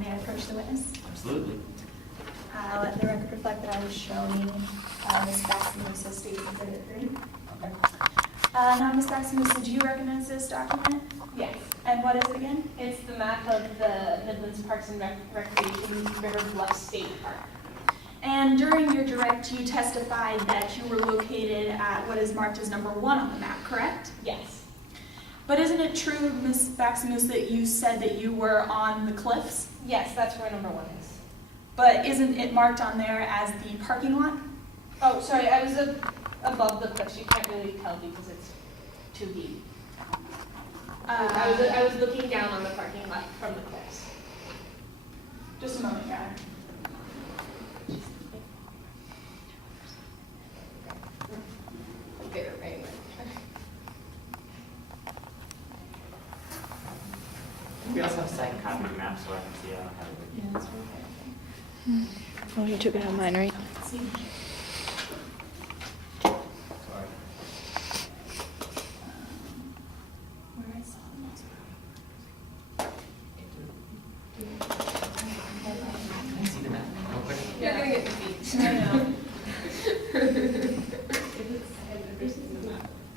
May I approach the witness? Absolutely. Let the record reflect that I was showing Ms. Bassimusa State Exhibit 3. Okay. Now, Ms. Bassimusa, do you recognize this document? Yes, And what is it again? it's the map of the Midlands Parks and Recreation River Bluff State Park. And during your direct, you testified that you were located at what is marked as number 1 on the map, correct? Yes, But isn't it true, Ms. Bassimusa, that you said that you were on the cliffs? yes, that's where number 1 is. But isn't it marked on there as the parking lot? Oh, sorry, I was above the cliffs. You can't really tell because it's too deep. I was looking down on the parking lot from the cliffs. Just a moment, Karen. Get it right. We also have a second copy of the map, so I can see how it Yeah, that's okay. Oh, you took it on mine, right? See? Sorry. Where I saw the Can I see the map real quick? You're gonna get confused. I know.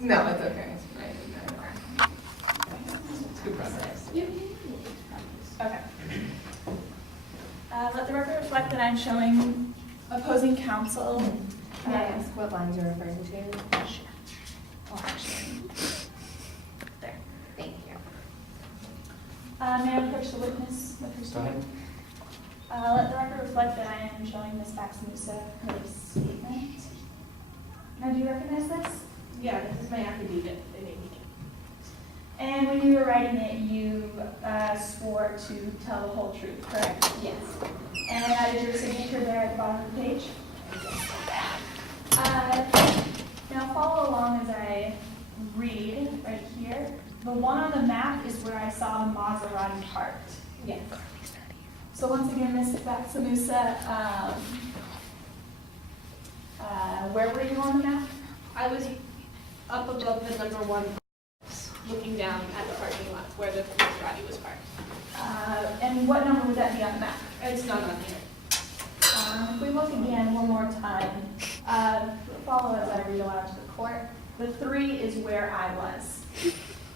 No, it's okay. It's good progress. Okay. Let the record reflect that I'm showing opposing counsel. Can I ask what lines you're referring to? Sure. Oh, actually, there. Thank you. May I approach the witness with her Go statement? ahead. Let the record reflect that I am showing Ms. Bassimusa her statement. Now, do you recognize this? Yeah, this is my affidavit. They made me. And when you were writing it, you swore to tell the whole truth, correct? Yes. And I added your signature there at the bottom of the page. Now follow along as I read right here. The one on the map is where I saw the Maserati parked. Yes. So once again, Ms. Batsimusa, where were you on the map? I was up above the number 1, looking down at the parking lot where the Maserati was parked. And what number would that be on the map? It's not on here. If we look again one more time, follow as I read aloud to the court. The 3 is where I was.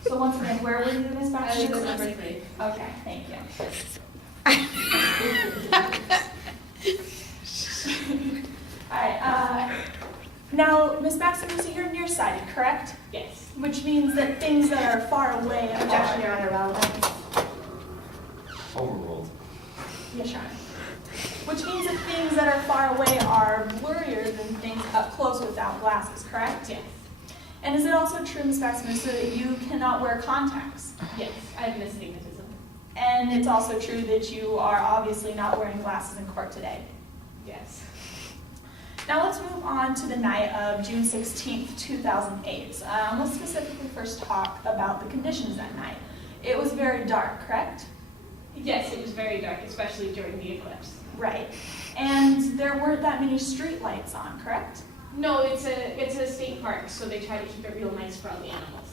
So once again, where were you, Ms. I was Batsimusa? number 3. Okay, thank you. All right. Now, Ms. Batsimusa, you're nearsighted, correct? Yes. Which means that things that are far away Objection, are... Your Honor, relevant. Overruled. Yes, Your Honor. Which means that things that are far away are blurrier than things up close without glasses, correct? Yes. And is it also true, Ms. Batsimusa, that you cannot wear contacts? Yes. I have astigmatism. And it's also true that you are obviously not wearing glasses in court today. Yes. Now let's move on to the night of June 16th, 2008. Let's specifically first talk about the conditions that night. It was very dark, correct? Yes, it was very dark, especially during the eclipse. Right. And there weren't that many street lights on, correct? No, it's a state park, so they try to keep it real nice for all the animals.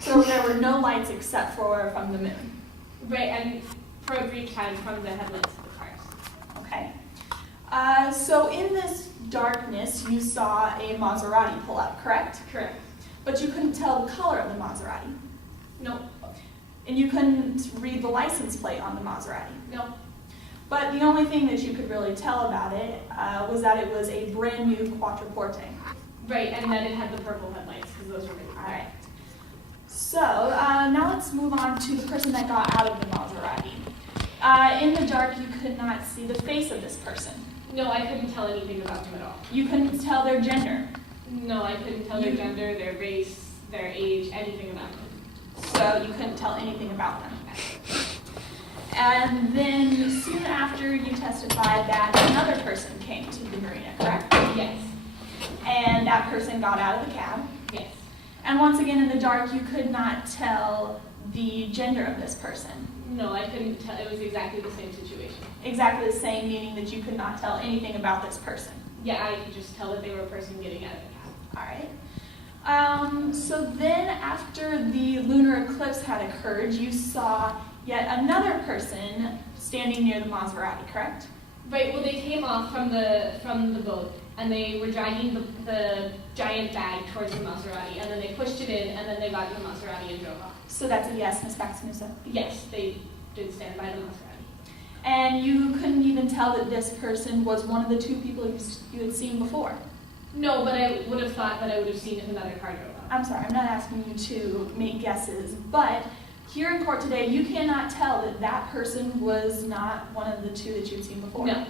So there were no lights except for from the moon. Right, and for a brief time from the headlights of the cars. Okay. So in this darkness, you saw a Maserati pull up, correct? Correct. But you couldn't tell the color of the Maserati. No. And you couldn't read the license plate on the Maserati. No. But the only thing that you could really tell about it was that it was a brand new Quattroporte. Right, and then it had the purple headlights because those were really All right. So now let's move on to the person that got out of the Maserati. In the dark, you could not see the face of this person. No, I couldn't tell anything about them at all. You couldn't tell their gender. No, I couldn't tell their gender, their race, their age, anything about them. So you couldn't tell anything about them. And then soon after, you testified that another person came to the marina, correct? Yes. And that person got out of the cab. Yes. And once again, in the dark, you could not tell the gender of this person. No, I couldn't tell. It was exactly the same situation. Exactly the same, meaning that you could not tell anything about this person. Yeah, I could just tell that they were a person getting out of the cab. All right. So then after the lunar eclipse had occurred, you saw yet another person standing near the Maserati, correct? Right, well, they came off from the boat, and they were dragging the giant bag towards the Maserati, and then they pushed it in, and then they got in the Maserati and drove off. So that's a yes, Ms. Baxanusa? Yes, they did stand by the Maserati. And you couldn't even tell that this person was one of the two people you had seen before? No, but I would have thought that I would have seen if another car drove off. I'm sorry, I'm not asking you to make guesses, but here in court today, you cannot tell that that person was not one of the two that you'd seen before? No.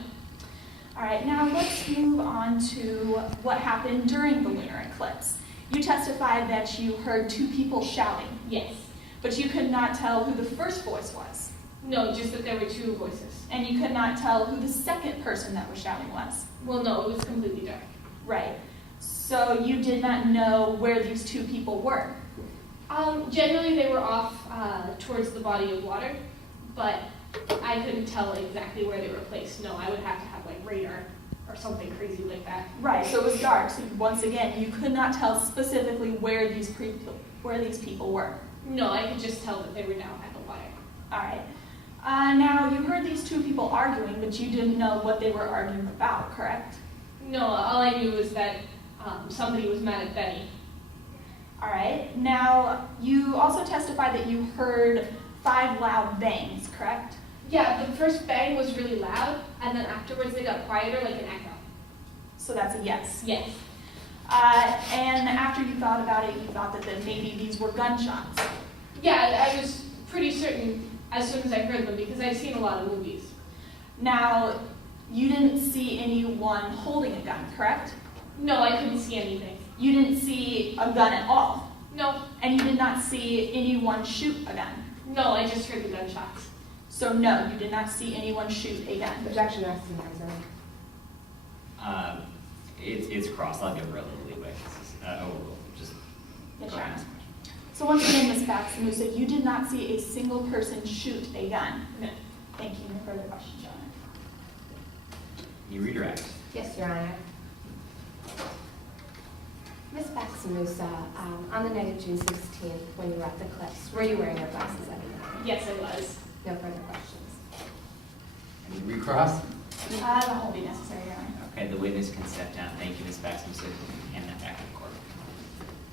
All right, now let's move on to what happened during the lunar eclipse. You testified that you heard two people shouting, Yes. but you could not tell who the first voice was. No, just that there were two voices. And you could not tell who the second person that was shouting was. Well, no, it was completely dark. Right. So you did not know where these two people were. Generally, they were off towards the body of water, but I couldn't tell exactly where they were placed. No, I would have to have like radar or something crazy like that. Right, so it was dark. So once again, you could not tell specifically where these people were. No, I could just tell that they were down at the water. All right. Now, you heard these two people arguing, but you didn't know what they were arguing about, correct? No, all I knew was that somebody was mad at Betty. All right. Now, you also testified that you heard 5 loud bangs, correct? Yeah, the first bang was really loud, and then afterwards they got quieter like an echo. So that's a yes. Yes. And after you thought about it, you thought that maybe these were gunshots. Yeah, I was pretty certain as soon as I heard them because I've seen a lot of movies. Now, you didn't see anyone holding a gun, correct? No, I couldn't see anything. You didn't see a gun at all, No, and you did not see anyone shoot a gun. no, I just heard the gunshots. So no, you did not see anyone shoot a gun. Objection, that's in Arizona. It's crossed. I'll give her a little leeway. Just. Yes, Your Honor. So once again, Ms. Baxamusa, you did not see a single person shoot a gun. No. Thank you. No further questions, Your Honor. You redirect. Yes, Your Honor. Ms. Baxamusa, on the night of June 16th, when you were at the cliffs, were you wearing your glasses at the time? Yes, I was. No further questions. And you recross. That won't be necessary, Your Honor. Okay, the witness can step down. Thank you, Ms. Baxter. So you can hand that back to the court.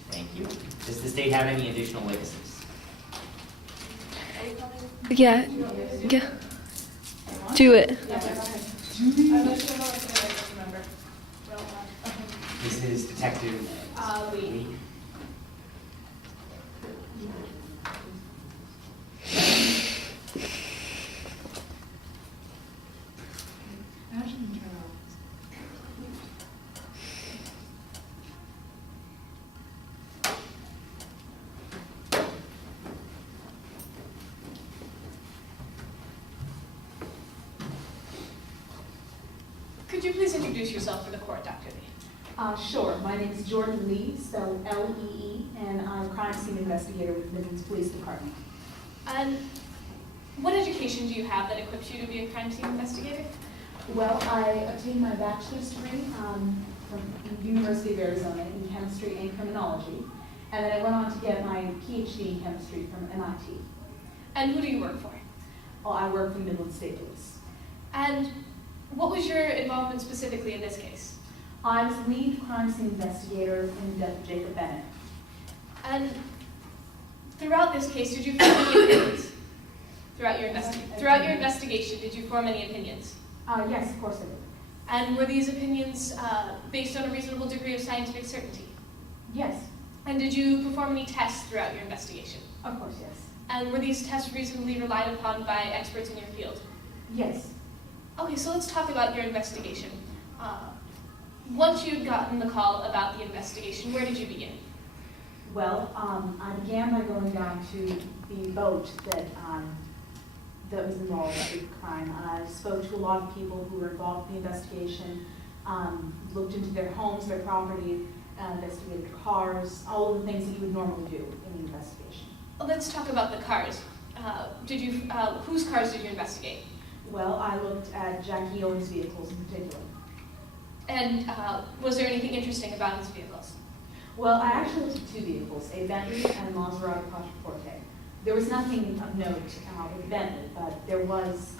Thank you. Does the state have any additional witnesses? Yeah. Yeah. Do it. This is Detective Lee. Could you please introduce yourself for the court, Dr. Lee? Sure. My name is Jordan Lee, spelled L-E-E, and I'm a crime scene investigator with the Midlands Police Department. And what education do you have that equips you to be a crime scene investigator? Well, I obtained my bachelor's degree from the University of Arizona in chemistry and criminology, and then I went on to get my PhD in chemistry from MIT. And who do you work for? Well, I work for Midlands State Police. And what was your involvement specifically in this case? I was lead crime scene investigator in the death of Jacob Bennett. And throughout this case, did you form any opinions? Throughout your investigation, did you form any opinions? Yes, of course I did. And were these opinions based on a reasonable degree of scientific certainty? Yes, And did you perform any tests throughout your investigation? of course, yes. And were these tests reasonably relied upon by experts in your field? Yes. Okay, so let's talk about your investigation. Once you'd gotten the call about the investigation, where did you begin? Well, I began by going down to the boat that was involved in the crime. I spoke to a lot of people who were involved in the investigation, looked into their homes, their property, investigated cars, all of the things that you would normally do in the investigation. Well, let's talk about the cars. Whose cars did you investigate? Well, I looked at Jackie Owen's vehicles in particular. And was there anything interesting about his vehicles? Well, I actually looked at 2 vehicles, a Bentley and a Maserati Quattroporte. There was nothing of note with Bentley, but there was